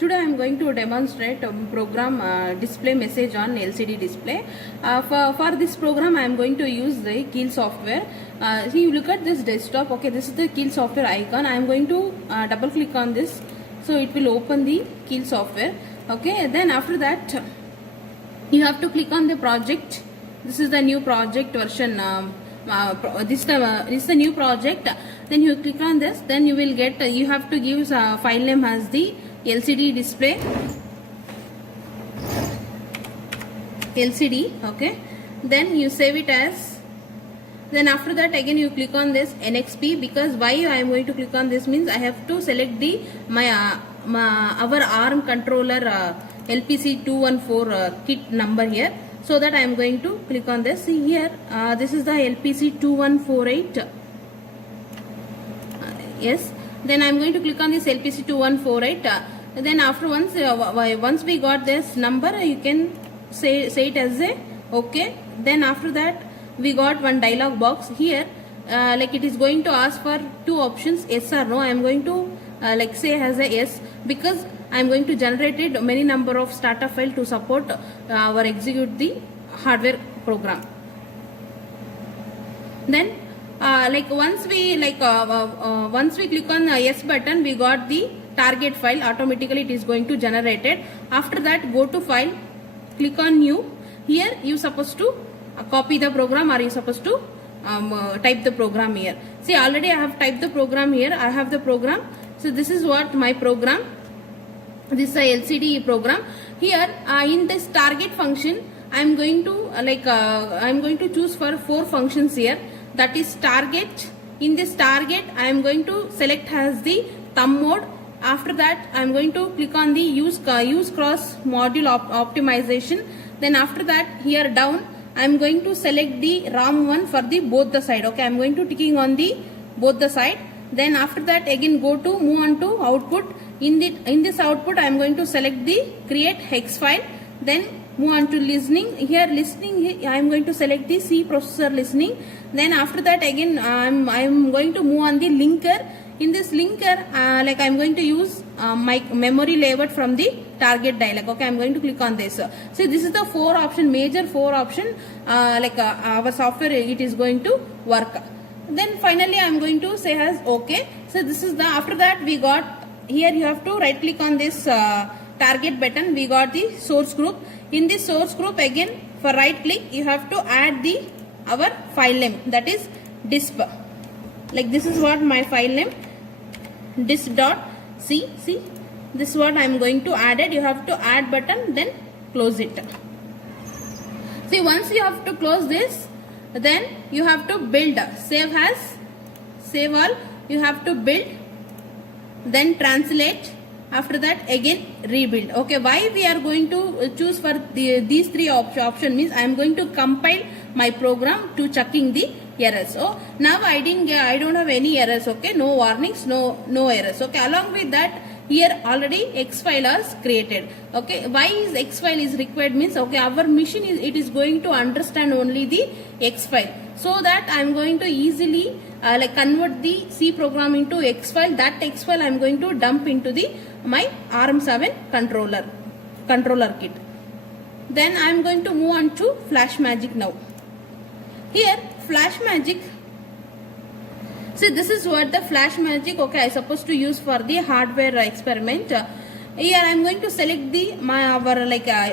Today I am going to demonstrate program display message on LCD display. For this program I am going to use the Keel software. See, you look at this desktop. Okay, this is the Keel software icon. I am going to double click on this, so it will open the Keel software. Okay, then after that you have to click on the project. This is the new project version. This is the new project. Then you click on this, then you will get, you have to give file name as the LCD display, LCD. Okay, then you save it as, then after that again you click on this NXP, because why I am going to click on this means I have to select the our ARM controller LPC214 kit number here, so that I am going to click on this. See here, this is the LPC2148. Yes, then I am going to click on this LPC2148. Then after once we got this number, you can say it as a okay. Then after that we got one dialog box here, like it is going to ask for two options, yes or no. I am going to like say as a yes, because I am going to generate it many number of startup file to support or execute the hardware program. Then once we click on yes button, we got the target file. Automatically it is going to generate it. After that, go to file, click on new. Here you supposed to copy the program, or you supposed to type the program here. See, already I have typed the program here. I have the program. So this is what my program. This is a LCD program. Here in this target function, I am going to I am going to choose for 4 functions here. That is target. In this target, I am going to select as the thumb mode. After that, I am going to click on the use cross module optimization. Then after that, here down, I am going to select the RAM one for the both the side. Okay, I am going to ticking on the both the side. Then after that, again go to move on to output. In this output, I am going to select the create hex file. Then move on to listening. Here listening, I am going to select the C processor listening. Then after that, again I am going to move on the linker. In this linker, I am going to use my memory layout from the target dialog. Okay, I am going to click on this. So this is the 4 option, major 4 option. Our software, it is going to work. Then finally I am going to say as okay. So this is the, after that we got, here you have to right click on this target button. We got the source group. In this source group, again for right click, you have to add the our file name, that is disp. Like this is what my file name, disp.c. See, this is what I am going to add it. You have to add button, then close it. See, once you have to close this, then you have to build, save as, save all. You have to build, then translate. After that, again rebuild. Okay, why we are going to choose for these 3 option means I am going to compile my program to checking the errors. So now I don't have any errors. Okay, no warnings, no errors. Okay, along with that, here already X file is created. Okay, why is X file is required means, okay, our machine is going to understand only the X file, so that I am going to easily convert the C program into X file. That X file I am going to dump into the my ARM7 controller kit. Then I am going to move on to FlashMagic now. Here FlashMagic, see, this is what the FlashMagic, okay, I supposed to use for the hardware experiment. Here I am going to select the our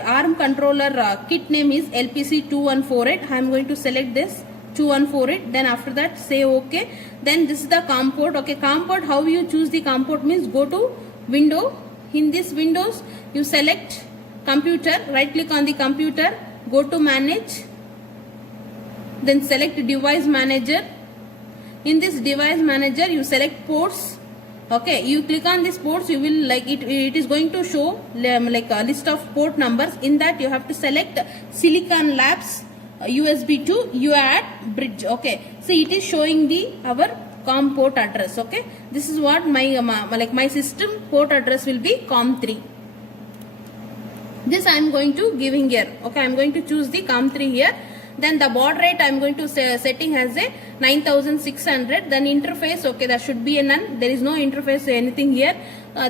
ARM controller kit name is LPC2148. I am going to select this 2148. Then after that, say okay. Then this is the COM port. Okay, COM port, how you choose the COM port means go to window. In this windows, you select computer, right click on the computer, go to manage, then select device manager. In this device manager, you select ports. Okay, you click on this ports, you will it is going to show a list of port numbers. In that you have to select Silicon Labs USB to UART bridge. Okay, so it is showing the our COM port address. Okay, this is what my system port address will be COM3. This I am going to giving here. Okay, I am going to choose the COM3 here. Then the baud rate I am going to setting as a 9600. Then interface, okay, there should be a none. There is no interface anything here.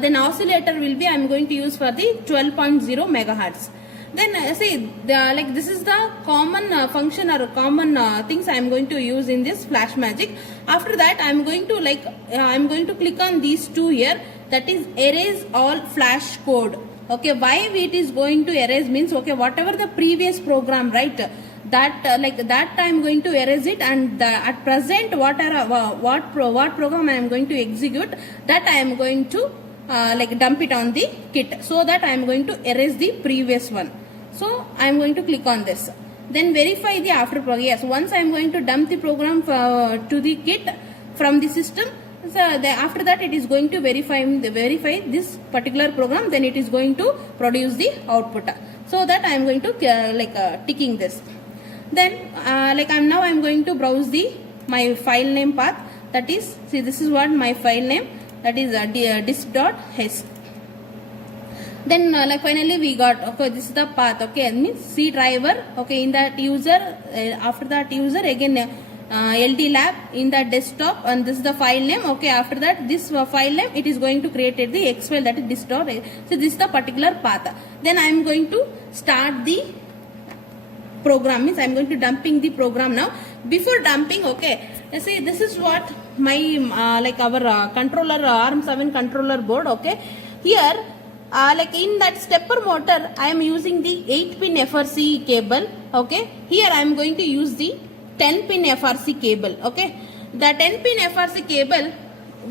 then oscillator will be I am going to use for the 12.0 megahertz. Then see, like this is the common function or common things I am going to use in this FlashMagic. After that, I am going to I am going to click on these two here. That is erase all flash code. Okay, why it is going to erase means, okay, whatever the previous program, right? That like that I am going to erase it, and at present what program I am going to execute, that I am going to like dump it on the kit, so that I am going to erase the previous one. So I am going to click on this. Then verify the after program. Yes, once I am going to dump the program to the kit from the system. So after that it is going to verify this particular program. Then it is going to produce the output. So that I am going to ticking this. Then like I am going to browse my file name path. That is, see, this is what my file name, that is disk.hes. Then like finally we got, okay, this is the path, okay, means C driver, okay, in that user, after that user again LD lab in the desktop, and this is the file name. Okay, after that this file name, it is going to create the X file, that is disk.hes. So this is the particular path. Then I am going to start the program, means I am going to dumping the program now. Before dumping, okay, see, this is what my like our controller ARM7 controller board. Okay, here like in that stepper motor I am using the 8-pin FRC cable. Okay, here I am going to use the 10-pin FRC cable. Okay, the 10-pin FRC cable,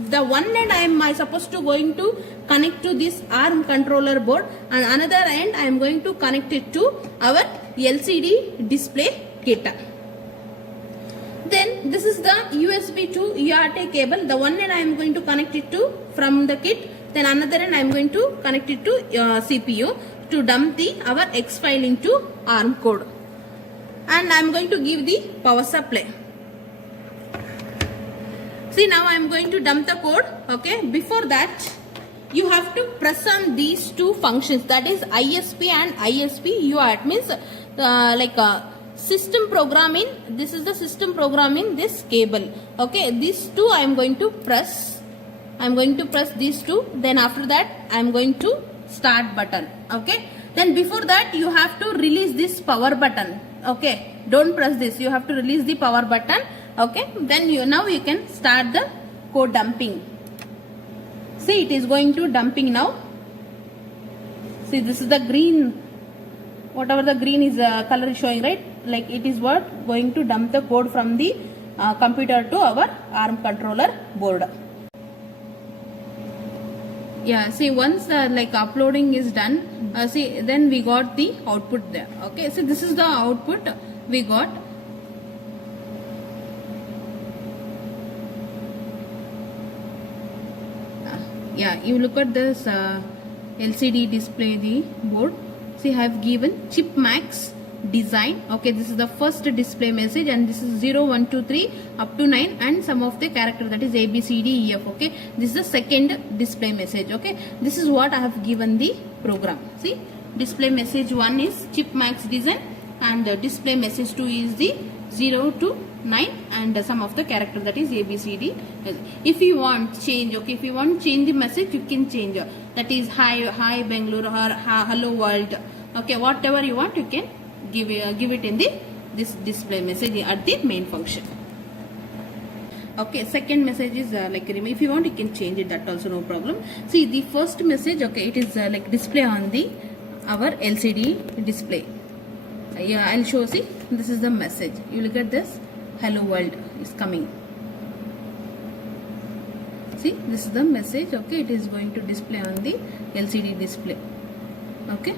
the one end I am supposed to going to connect to this ARM controller board, and another end I am going to connect it to our LCD display kit. Then this is the USB to UART cable. The one end I am going to connect it to from the kit. Then another end I am going to connect it to CPU to dump our X file into ARM code. And I am going to give the power supply. See, now I am going to dump the code. Okay, before that you have to press on these two functions, that is ISP and ISP UART, means system programming. This is the system programming this cable. Okay, these two I am going to press. I am going to press these two. Then after that I am going to start button. Okay, then before that you have to release this power button. Okay, don't press this, you have to release the power button. Okay, then now you can start the code dumping. See, it is going to dumping now. See, this is the green, whatever the green is color is showing, right? Like it is what going to dump the code from the computer to our ARM controller board. Yeah, see, once like uploading is done, see, then we got the output there. Okay, so this is the output we got. Yeah, you look at this LCD display, the board. See, I have given chip max design. Okay, this is the first display message, and this is 0 1 2 3 up to 9, and some of the character, that is A B C D E F. Okay, this is the second display message. Okay, this is what I have given the program. See, display message 1 is chip max design, and display message 2 is the 0 to 9, and some of the character, that is A B C D. If you want change, okay, if you want change the message, you can change. That is hi Bangalore or hello world. Okay, whatever you want, you can give it in this display message at the main function. Okay, second message is if you want, you can change it, that also no problem. See, the first message, okay, it is like display on our LCD display. Yeah, I'll show. See, this is the message. You look at this, hello world is coming. See, this is the message. Okay, it is going to display on the LCD display. Okay.